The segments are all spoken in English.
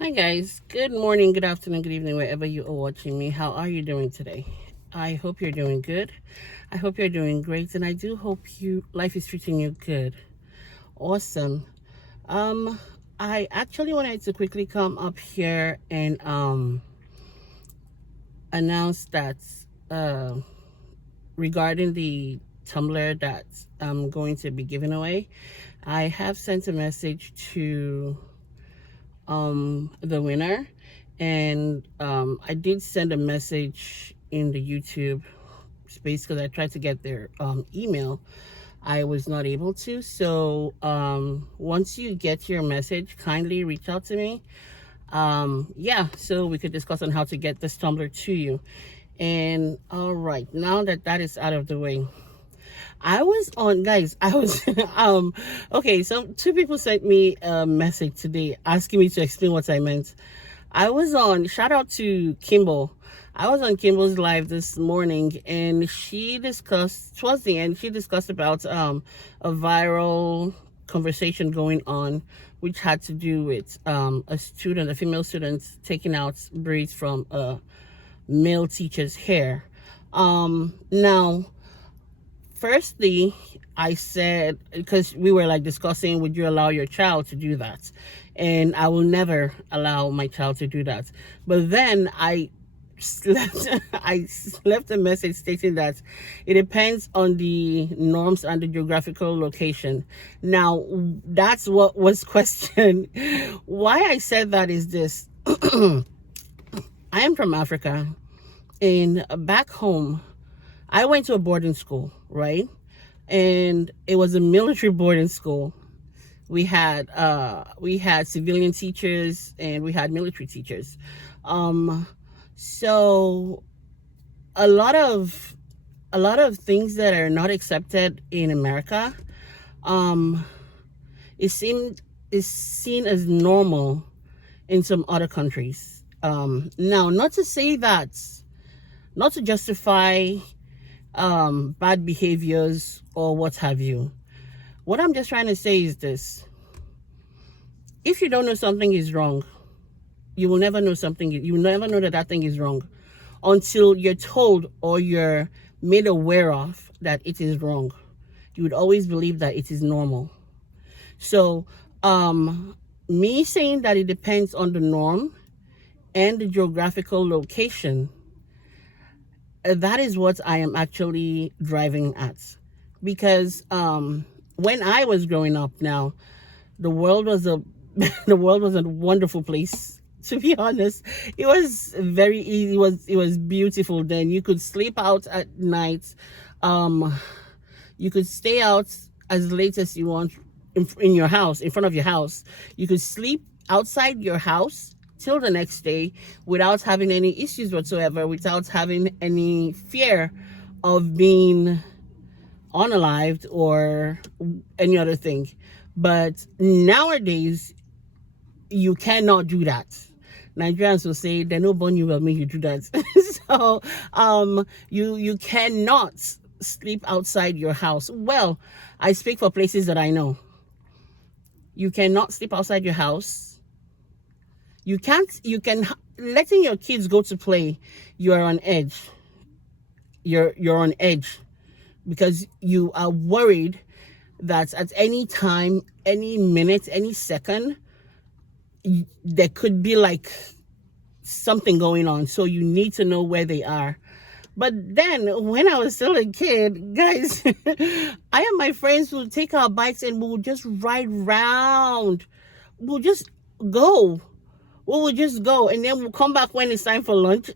Hi guys, good morning, good afternoon, good evening, wherever you are watching me. How are you doing today? I hope you're doing good. I hope you're doing great, and I do hope life is treating you good. Awesome. Um, I actually wanted to quickly come up here and announce that uh, regarding the tumbler that I'm going to be giving away. I have sent a message to the winner, and I did send a message in the YouTube space because I tried to get their email. I was not able to. So once you get your message, kindly reach out to me. Yeah, so we could discuss on how to get this tumbler to you. And all right, now that that is out of the way, I was on, guys. I was okay. So two people sent me a message today asking me to explain what I meant. I was on, shout out to Kimball. I was on Kimball's live this morning, and she discussed, towards the end, she discussed about a viral conversation going on, which had to do with a female student, taking out braids from a male teacher's hair. Now, firstly, I said, because we were like discussing, would you allow your child to do that? And I will never allow my child to do that. But then I left a message stating that it depends on the norms and the geographical location. Now, that's what was questioned. Why I said that is this. I am from Africa, and back home I went to a boarding school, right? And it was a military boarding school. We had civilian teachers and we had military teachers. Um, so a lot of things that are not accepted in America, um, is seen as normal in some other countries. Now, not to say that, not to justify bad behaviors or what have you. What I'm just trying to say is this: if you don't know something is wrong, you will never know something. You will never know that that thing is wrong until you're told or you're made aware of that it is wrong. You would always believe that it is normal. So, me saying that it depends on the norm and the geographical location, that is what I am actually driving at. Because when I was growing up, now the world was a the world was a wonderful place. To be honest, it was very easy. It was beautiful. Then you could sleep out at night. Um, you could stay out as late as you want in your house, in front of your house. You could sleep outside your house till the next day without having any issues whatsoever, without having any fear of being unalived or any other thing. But nowadays, you cannot do that. Nigerians will say they no born you will make you do that. So you cannot sleep outside your house. Well, I speak for places that I know. You cannot sleep outside your house. You can letting your kids go to play, you are on edge. You're on edge because you are worried that at any time, any minute, any second, there could be like something going on. So you need to know where they are. But then when I was still a kid, guys, I and my friends would take our bikes and we would just ride round. We'll just go. We will just go, and then we'll come back when it's time for lunch.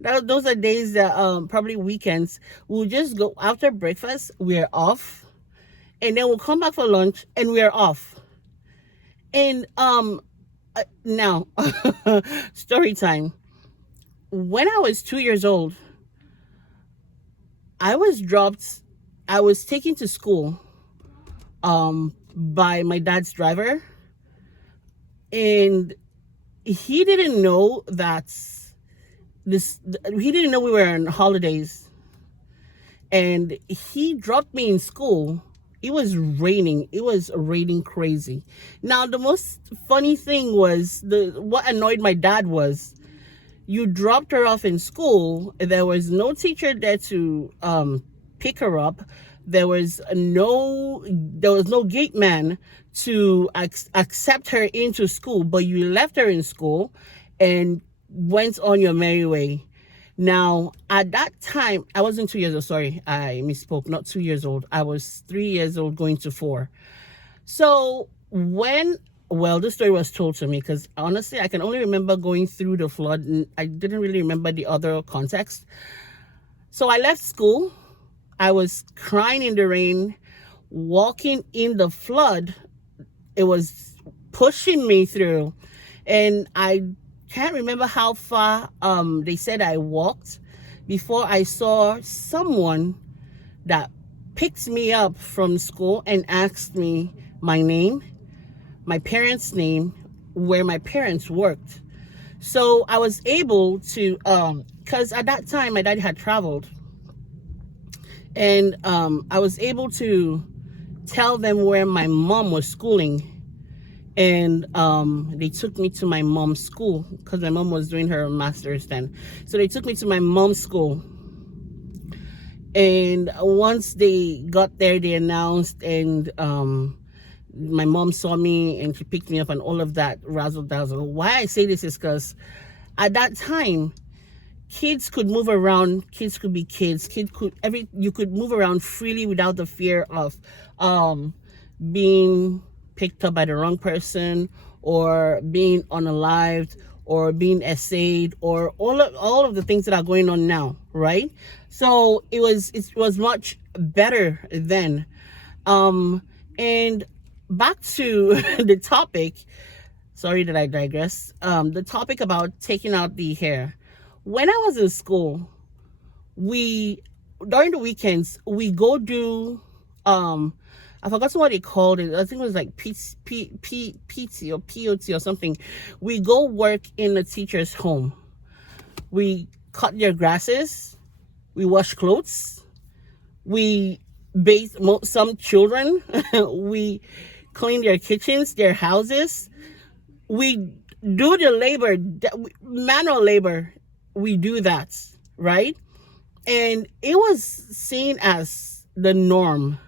Those are days that probably weekends. We'll just go after breakfast. We're off, and then we'll come back for lunch, and we're off. And now, story time. When I was 2 years old, I was dropped. I was taken to school by my dad's driver, and he didn't know that he didn't know we were on holidays, and he dropped me in school It was raining. It was raining crazy. Now, the most funny thing was what annoyed my dad was you dropped her off in school. There was no teacher there to pick her up. There was no gate man to accept her into school, but you left her in school and went on your merry way. Now, at that time, I wasn't 2 years old. Sorry, I misspoke. Not 2 years old. I was 3 years old going to 4. So well, this story was told to me because honestly, I can only remember going through the flood. And I didn't really remember the other context. So I left school. I was crying in the rain, walking in the flood. It was pushing me through. And I can't remember how far they said I walked before I saw someone that picked me up from school and asked me my name, my parents' name, where my parents worked. So I was able to, because at that time my dad had traveled, and I was able to tell them where my mom was schooling. And they took me to my mom's school because my mom was doing her master's then. So they took me to my mom's school. And once they got there, they announced, and my mom saw me and she picked me up and all of that razzle dazzle. Why I say this is because at that time, kids could move around. Kids could be kids. You could move around freely without the fear of being picked up by the wrong person, or being unalived, or being essayed, or all of the things that are going on now, right? So it was much better then. And back to the topic. Sorry that I digress. The topic about taking out the hair. When I was in school, during the weekends we go do I forgot what they called it. I think it was like PT or POT or something. We go work in the teacher's home. We cut their grasses. We wash clothes. We bathe some children. We clean their kitchens, their houses. We do the labor, manual labor. We do that, right? And it was seen as the norm.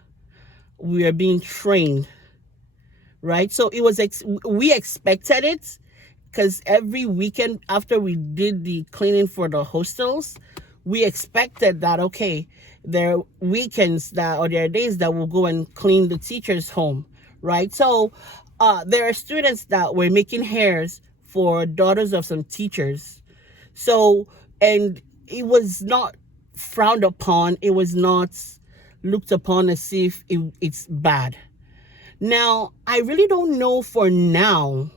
We are being trained, right? So it was we expected it, because every weekend after we did the cleaning for the hostels, we expected that, okay, there are weekends or there are days that we'll go and clean the teacher's home, right? So there are students that were making hairs for daughters of some teachers. So, and it was not frowned upon. It was not looked upon as if it's bad. Now, I really don't know for the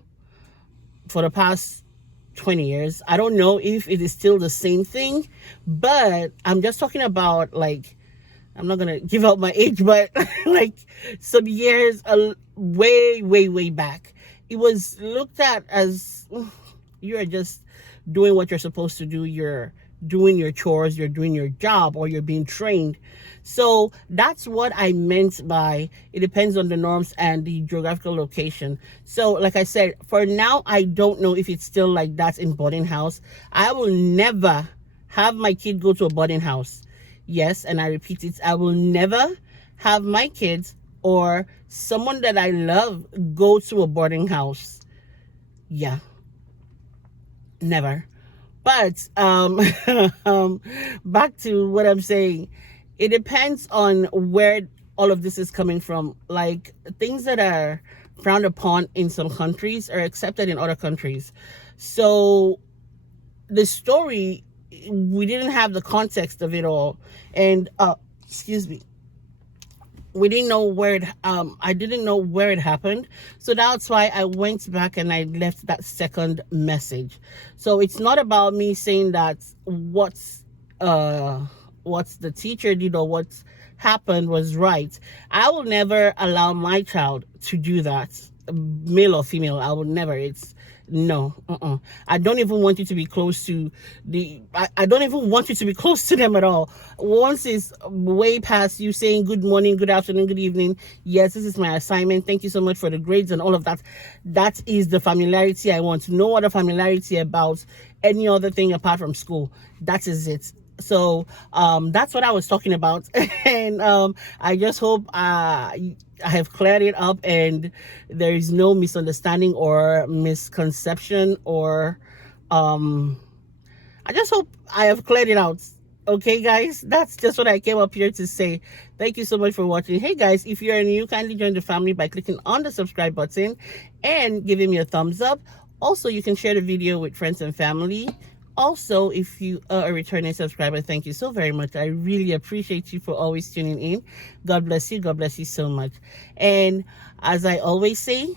past 20 years, I don't know if it is still the same thing, but I'm just talking about, like, I'm not going to give out my age, but like some years way back, it was looked at as you're just doing what you're supposed to do. You're doing your chores, you're doing your job, or you're being trained. So that's what I meant by it depends on the norms and the geographical location. So like I said, for now, I don't know if it's still like that in boarding house. I will never have my kid go to a boarding house. Yes, and I repeat it, I will never have my kids or someone that I love go to a boarding house. Yeah, never. But back to what I'm saying, it depends on where all of this is coming from. Like, things that are frowned upon in some countries are accepted in other countries. So the story, we didn't have the context of it all, and excuse me, we didn't know where I didn't know where it happened. So that's why I went back and I left that second message. So it's not about me saying that what's the teacher did or what happened was right. I will never allow my child to do that. male or female. I would never. It's no. I don't even want you to be close to I don't even want you to be close to them at all. Once it's way past you saying good morning, good afternoon, good evening, yes, this is my assignment, thank you so much for the grades and all of that. That is the familiarity I want. No other familiarity about any other thing apart from school. That is it. So that's what I was talking about. And I just hope I have cleared it up and there is no misunderstanding or misconception, or I just hope I have cleared it out. Okay, guys, that's just what I came up here to say. Thank you so much for watching. Hey, guys, if you're new, kindly join the family by clicking on the subscribe button and giving me a thumbs up. Also, you can share the video with friends and family. Also, if you are a returning subscriber, thank you so very much. I really appreciate you for always tuning in. God bless you. God bless you so much. And as I always say,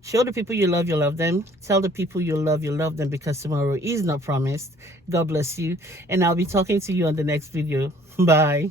show the people you love them. Tell the people you love them, because tomorrow is not promised. God bless you. And I'll be talking to you on the next video. Bye.